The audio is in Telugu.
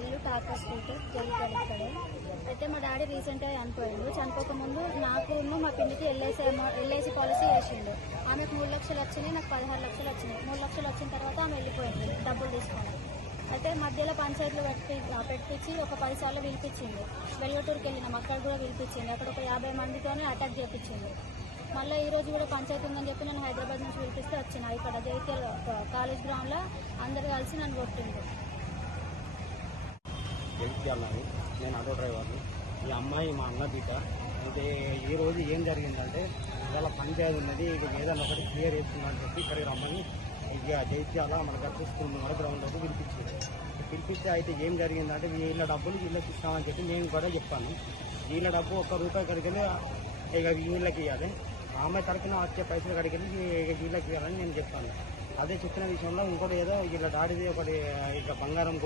ఇల్లు టాకా స్ట్రీట్ జగిత్యాల ఇక్కడే. అయితే మా డాడీ రీసెంట్గా చనిపోయిండు. చనిపోకముందు నాకు మా పిన్నికి ఎల్ఐసి పాలసీ వేసిండు. ఆమెకు 3 లక్షలు వచ్చినాయి, నాకు 16 లక్షలు వచ్చినాయి. 3 లక్షలు వచ్చిన తర్వాత ఆమె వెళ్ళిపోయింది డబ్బులు తీసుకొని. అయితే మధ్యలో పంచాయతీలు పెట్టించి ఒక 10 సార్లు పిలిపించింది. వెలుగటూరుకి వెళ్ళినాం, అక్కడ కూడా పిలిపించింది. అక్కడ ఒక 50 మందితోనే అటాక్ చేయించింది. మళ్ళీ ఈ రోజు కూడా పంచాయతీ ఉందని చెప్పి నన్ను హైదరాబాద్ నుంచి పిలిపిస్తే వచ్చిన. ఇక్కడ జైత్యాల కాలేజ్ గ్రౌండ్లో అందరు కలిసి నన్ను కొట్టింది. జగిత్యాలని నేను ఆటో డ్రైవర్ని. ఈ అమ్మాయి మా అన్న బిడ్డ. అయితే ఈ రోజు ఏం జరిగిందంటే ఇవాళ పంచాయతీ ఉన్నది, ఇక ఏదైనా ఒకటి క్లియర్ చేస్తుందని చెప్పి ఇక్కడికి రమ్మని ఇక జైత్యాల మన గర్భ స్కూల్ ముందర గ్రౌండ్లోకి పిలిపిస్తే అయితే ఏం జరిగిందంటే వీళ్ళ డబ్బులు వీళ్ళకి ఇస్తామని చెప్పి నేను కూడా చెప్పాను. వీళ్ళ డబ్బు ₹1 కడికి ఇక వీళ్ళకి ఇవ్వాలి, ఆమె తరఫున వచ్చే పైసలు కడికి వీళ్ళకి ఇవ్వాలని నేను చెప్పాను. అదే చెప్పిన విషయంలో ఇంకోటి ఏదో వీళ్ళ డాడీది ఒకటి ఇక బంగారం